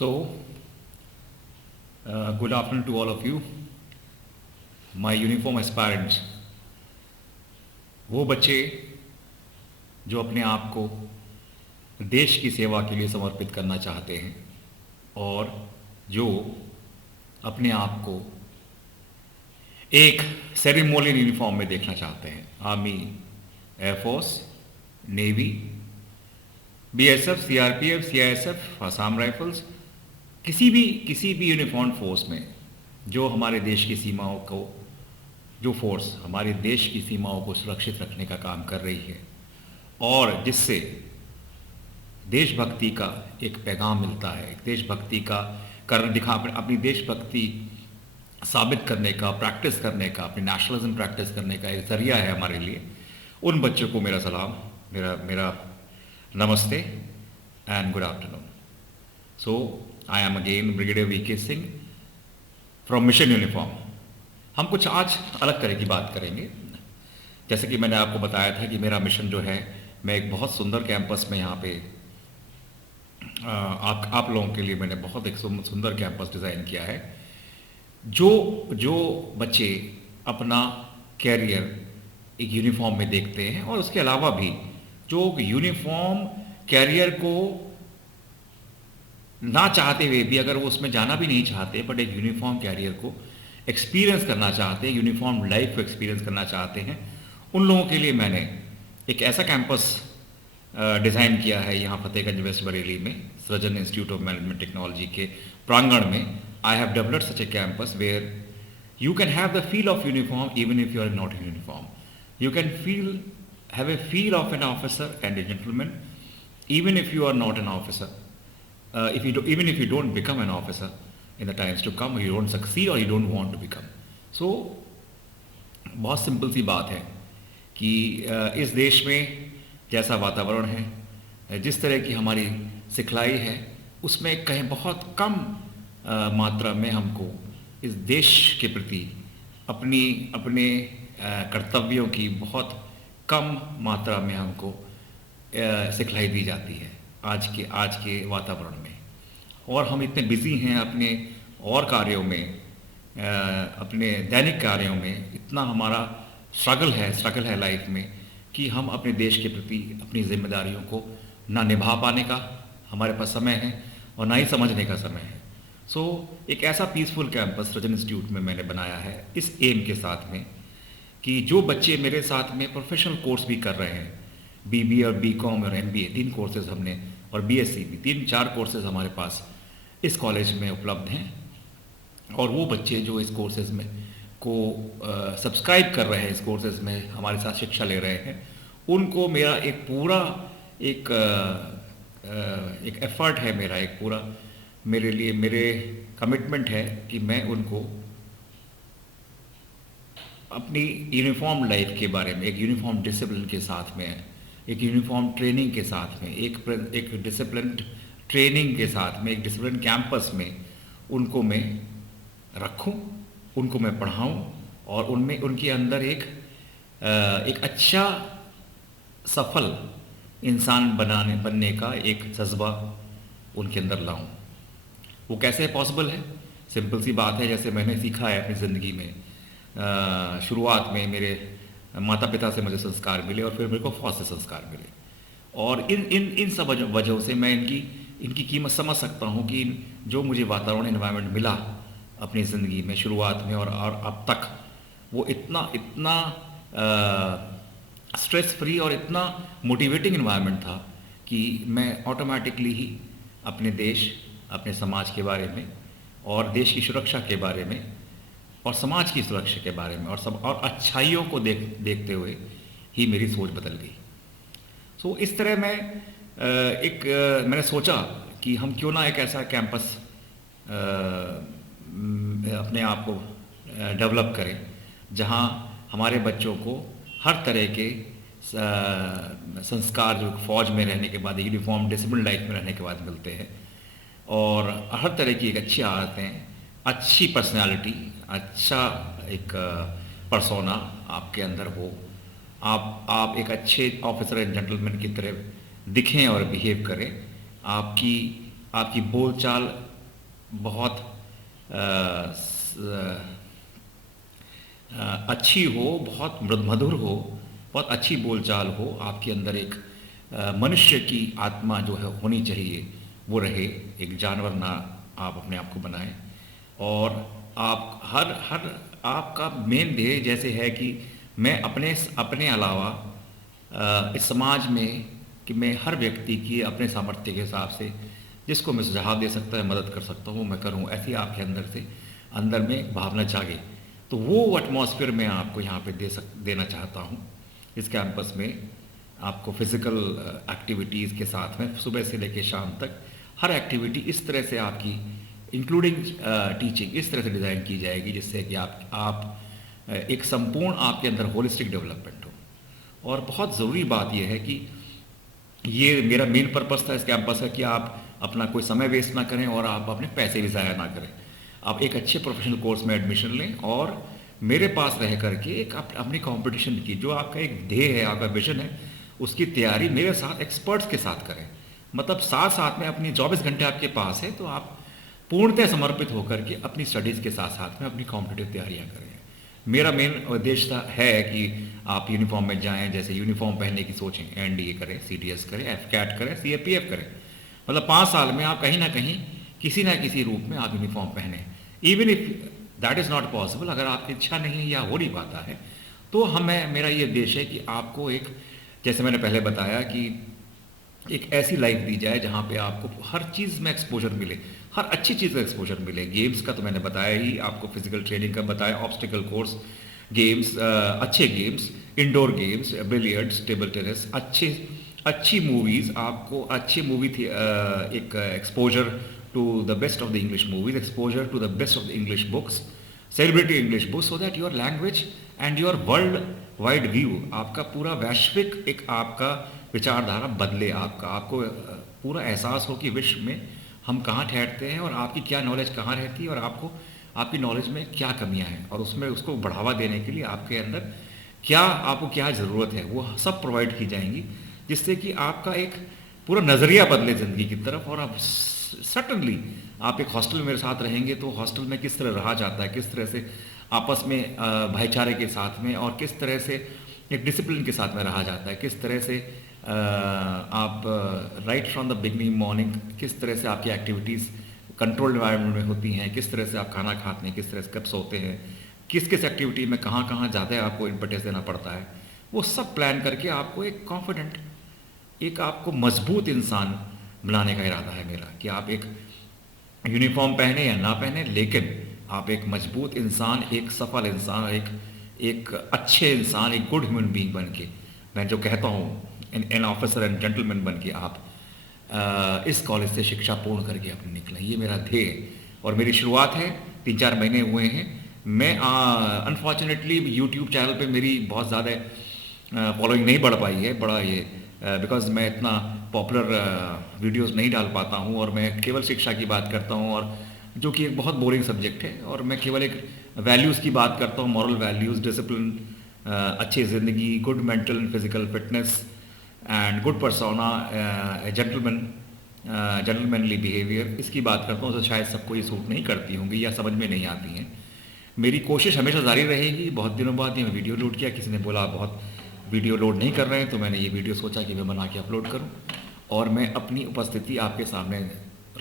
So, good afternoon to all of you. My uniform aspirants, वो बच्चे जो अपने आप को देश की सेवा के लिए समर्पित करना चाहते हैं और जो अपने आप को एक सेरेमोनियल यूनिफॉर्म में देखना चाहते हैं। Army, air force, navy, BSF, CRPF, CISF, Assam rifles, किसी भी यूनिफॉर्म फोर्स में जो हमारे देश की सीमाओं को, जो फोर्स हमारे देश की सीमाओं को सुरक्षित रखने का काम कर रही है और जिससे देशभक्ति का एक पैगाम मिलता है, देशभक्ति का अपनी देशभक्ति साबित करने का, प्रैक्टिस करने का, अपनी नेशनलिज्म प्रैक्टिस करने का एक जरिया है हमारे लिए। उन बच्चों को मेरा सलाम, मेरा नमस्ते and good afternoon. So I am again brigadier VK Singh from mission uniform. हम कुछ आज अलग तरह की बात करेंगे। जैसे कि मैंने आपको बताया था कि मेरा मिशन जो है, मैं एक बहुत सुंदर कैंपस में यहाँ पे आप लोगों के लिए मैंने बहुत एक सुंदर कैंपस डिज़ाइन किया है। जो बच्चे अपना कैरियर एक यूनिफॉर्म में देखते हैं और उसके अलावा भी जो यूनिफॉर्म कैरियर को ना चाहते हुए भी, अगर वो उसमें जाना भी नहीं चाहते, बट एक यूनिफॉर्म कैरियर को एक्सपीरियंस करना चाहते हैं, यूनिफॉर्म लाइफ को एक्सपीरियंस करना चाहते हैं, उन लोगों के लिए मैंने एक ऐसा कैंपस डिज़ाइन किया है यहाँ फतेहगंज वेस्ट बरेली में, सृजन इंस्टीट्यूट ऑफ मैनेजमेंट टेक्नोलॉजी के प्रांगण में। I have developed such a campus where you can have the feel of uniform even if you are not in uniform. You can have a feel of an officer and a gentleman, even if you are not an officer. Even if you don't become an officer in the times to come, or you don't succeed or you don't want to become. So, बहुत simple सी बात है कि इस देश में जैसा वातावरण है, जिस तरह की हमारी सिखलाई है, उसमें कहीं बहुत कम मात्रा में हमको इस देश के प्रति अपने कर्तव्यों की बहुत कम मात्रा में हमको सिखलाई दी जाती है आज के वातावरण में। और हम इतने बिजी हैं अपने और कार्यों में, अपने दैनिक कार्यों में, इतना हमारा स्ट्रगल है लाइफ में कि हम अपने देश के प्रति अपनी जिम्मेदारियों को ना निभा पाने का हमारे पास समय है और ना ही समझने का समय है। सो एक ऐसा पीसफुल कैंपस सृजन इंस्टीट्यूट में मैंने बनाया है इस एम के साथ में कि जो बच्चे मेरे साथ में प्रोफेशनल कोर्स भी कर रहे हैं, बीबीए और बीकॉम और एमबीए, 3 कोर्सेज हमने, और बीएससी भी, 3-4 कोर्सेज हमारे पास इस कॉलेज में उपलब्ध हैं। और वो बच्चे जो इस कोर्सेज में को सब्सक्राइब कर रहे हैं, इस कोर्सेज में हमारे साथ शिक्षा ले रहे हैं, उनको मेरा एक पूरा एक एफर्ट है, मेरा एक पूरा मेरे लिए मेरे कमिटमेंट है कि मैं उनको अपनी यूनिफॉर्म लाइफ के बारे में, एक यूनिफॉर्म डिसिप्लिन के साथ में, एक यूनिफॉर्म ट्रेनिंग के साथ में, एक डिसिप्लिन ट्रेनिंग के साथ में, एक डिसिप्लिन कैंपस में उनको मैं रखूं, उनको मैं पढ़ाऊं और उनमें उनके अंदर एक अच्छा सफल इंसान बनने का एक जज्बा उनके अंदर लाऊं। वो कैसे पॉसिबल है? सिंपल सी बात है, जैसे मैंने सीखा है अपनी ज़िंदगी में। शुरुआत में मेरे माता पिता से मुझे संस्कार मिले और फिर मेरे को फौज से संस्कार मिले, और इन सब वजहों से मैं इनकी कीमत समझ सकता हूँ कि जो मुझे वातावरण एनवायरनमेंट मिला अपनी ज़िंदगी में शुरुआत में और अब तक, वो इतना स्ट्रेस फ्री और इतना मोटिवेटिंग एनवायरनमेंट था कि मैं ऑटोमेटिकली ही अपने देश, अपने समाज के बारे में और देश की सुरक्षा के बारे में और समाज की सुरक्षा के बारे में और अच्छाइयों को देखते हुए ही मेरी सोच बदल गई। सो इस तरह मैंने सोचा कि हम क्यों ना एक ऐसा कैंपस अपने आप को डेवलप करें जहां हमारे बच्चों को हर तरह के संस्कार जो फौज में रहने के बाद, यूनिफॉर्म डिसिप्लिन लाइफ में रहने के बाद मिलते हैं, और हर तरह की एक अच्छी आदतें, अच्छी पर्सनालिटी, अच्छा एक पर्सोना आपके अंदर हो, आप एक अच्छे ऑफिसर एंड जेंटलमैन की तरह दिखें और बिहेव करें, आपकी बोलचाल बहुत अ, स- अच्छी हो, बहुत मधुर हो, बहुत अच्छी बोलचाल हो, आपके अंदर एक मनुष्य की आत्मा जो है होनी चाहिए वो रहे, एक जानवर ना आप अपने आप को बनाएं। और आप हर हर आपका मेन ध्येय जैसे है कि मैं अपने अपने अलावा इस समाज में कि मैं हर व्यक्ति की अपने सामर्थ्य के हिसाब से जिसको मैं सुझाव दे सकता है, मदद कर सकता हूँ, मैं करूँ, ऐसी आपके अंदर से अंदर में भावना जागे। तो वो एटमॉस्फेयर मैं आपको यहाँ पे देना चाहता हूँ इस कैंपस में। आपको फिज़िकल एक्टिविटीज़ के साथ में सुबह से लेकर शाम तक हर एक्टिविटी इस तरह से आपकी इंक्लूडिंग टीचिंग इस तरह से डिज़ाइन की जाएगी जिससे कि आप एक संपूर्ण आपके अंदर होलिस्टिक डेवलपमेंट हो। और बहुत ज़रूरी बात यह है कि ये मेरा मेन पर्पस था इस कैंपस का कि आप अपना कोई समय वेस्ट ना करें और आप अपने पैसे भी ज़ाया ना करें। आप एक अच्छे प्रोफेशनल कोर्स में एडमिशन लें और मेरे पास रह करके एक अपनी कंपटीशन की जो आपका एक ध्येय है, आपका विजन है, उसकी तैयारी मेरे साथ एक्सपर्ट्स के साथ करें। मतलब साथ साथ में अपनी 24 घंटे आपके पास है तो आप पूर्णतः समर्पित होकर के अपनी स्टडीज़ के साथ साथ में अपनी कॉम्पिटिटिव तैयारियाँ करें। मेरा मेन उद्देश्य है कि आप यूनिफॉर्म में जाएं, जैसे यूनिफॉर्म पहनने की सोचें, एनडीए करें, सीडीएस करें, एफकैट करें, सीएपीएफ करें। मतलब 5 साल में आप कहीं ना कहीं किसी ना किसी रूप में आप यूनिफॉर्म पहने। Even if that is not possible, अगर आपकी इच्छा नहीं है या हो नहीं पाता है तो हमें मेरा ये उद्देश्य है कि आपको एक, जैसे मैंने पहले बताया कि एक ऐसी लाइफ दी जाए जहाँ पे आपको हर चीज़ में एक्सपोजर मिले, हर अच्छी चीज़ का एक्सपोजर मिले। गेम्स का तो मैंने बताया ही आपको, फिजिकल ट्रेनिंग का बताया, ऑब्स्टिकल कोर्स, गेम्स, अच्छे games, indoor games, billiards, table tennis, अच्छी मूवीज़, आपको अच्छी मूवी थी, एक exposure to the best of the English movies, exposure to the best of the English books, celebrity English books, so that your language and your world wide view, आपका पूरा वैश्विक एक आपका विचारधारा बदले, आपको पूरा एहसास हो कि विश्व में हम कहाँ ठहरते हैं और आपकी क्या नॉलेज कहाँ रहती है और आपको आपकी नॉलेज में क्या कमियां हैं और उसमें उसको बढ़ावा देने के लिए आपके अंदर आपको क्या ज़रूरत है वो सब प्रोवाइड की जाएंगी, जिससे कि आपका एक पूरा नज़रिया बदले ज़िंदगी की तरफ। और आप सटनली आप एक हॉस्टल में मेरे साथ रहेंगे तो हॉस्टल में किस तरह रहा जाता है, किस तरह से आपस में भाईचारे के साथ में और किस तरह से एक डिसिप्लिन के साथ में रहा जाता है, किस तरह से आप right from the beginning morning किस तरह से आपकी एक्टिविटीज़ कंट्रोल्ड एनवायरनमेंट में होती हैं, किस तरह से आप खाना खाते हैं, किस तरह से कब सोते हैं, किस किस एक्टिविटी में कहाँ कहाँ ज़्यादा आपको इम्पोर्टेंस देना पड़ता है, वो सब प्लान करके आपको एक कॉन्फिडेंट, एक आपको मजबूत इंसान बनाने का इरादा है मेरा। कि आप एक यूनिफॉर्म पहने या ना पहने, लेकिन आप एक मजबूत इंसान, एक सफल इंसान, एक अच्छे इंसान, एक गुड ह्यूमन बीइंग बन के, मैं जो कहता हूँ एन ऑफिसर एंड जेंटलमैन बन के आप इस कॉलेज से शिक्षा पूर्ण करके अपने निकलें, ये मेरा ध्येय है। और मेरी शुरुआत है, 3-4 महीने हुए हैं। मैं अनफॉर्चुनेटली यूट्यूब चैनल पे मेरी बहुत ज़्यादा फॉलोइंग नहीं बढ़ पाई है, बड़ा ये बिकॉज मैं इतना पॉपुलर वीडियोस नहीं डाल पाता हूँ और मैं केवल शिक्षा की बात करता हूँ, और जो कि एक बहुत बोरिंग सब्जेक्ट है, और मैं केवल एक वैल्यूज़ की बात करता हूँ, मॉरल वैल्यूज़, डिसिप्लिन, अच्छी ज़िंदगी, good mental and physical fitness and good persona, gentlemanly behaviour, इसकी बात करता हूँ। तो शायद सबको ये सूट नहीं करती होंगी या समझ में नहीं आती हैं। मेरी कोशिश हमेशा जारी रहेगी। बहुत दिनों बाद ये मैं वीडियो लोड किया, किसी ने बोला बहुत वीडियो लोड नहीं कर रहे हैं, तो मैंने ये वीडियो सोचा कि मैं बना के अपलोड करूं और मैं अपनी उपस्थिति आपके सामने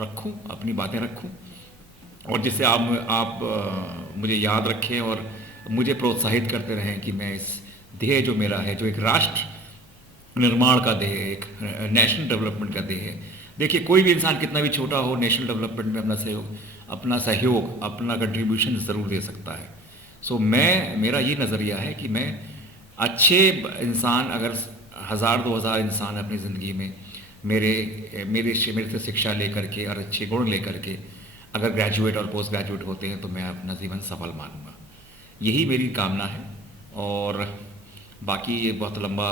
रखूं, अपनी बातें रखूं, और जिससे आप मुझे याद रखें और मुझे प्रोत्साहित करते रहें कि मैं इस ध्येय जो मेरा है, जो एक राष्ट्र निर्माण का ध्येय है, एक नेशनल डेवलपमेंट का ध्येय है। देखिए, कोई भी इंसान कितना भी छोटा हो, नेशनल डेवलपमेंट में अपना सहयोग, अपना कंट्रीब्यूशन ज़रूर दे सकता है। सो मेरा ये नज़रिया है कि मैं अच्छे इंसान, अगर 1000-2000 इंसान अपनी ज़िंदगी में मेरे से शिक्षा लेकर के और अच्छे गुण लेकर के अगर ग्रेजुएट और पोस्ट ग्रेजुएट होते हैं तो मैं अपना जीवन सफल मानूंगा। यही मेरी कामना है। और बाकी ये बहुत लंबा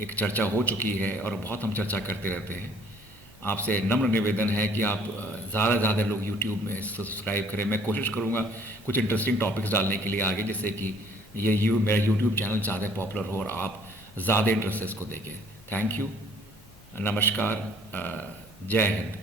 एक चर्चा हो चुकी है और बहुत हम चर्चा करते रहते हैं। आपसे नम्र निवेदन है कि आप ज़्यादा से ज़्यादा लोग यूट्यूब में सब्सक्राइब करें। मैं कोशिश करूँगा कुछ इंटरेस्टिंग टॉपिक्स डालने के लिए आगे, जिससे कि मेरा यूट्यूब चैनल ज़्यादा पॉपुलर हो और आप ज़्यादा इंटरेस्ट से इसको देखें। थैंक यू, नमस्कार, जय हिंद।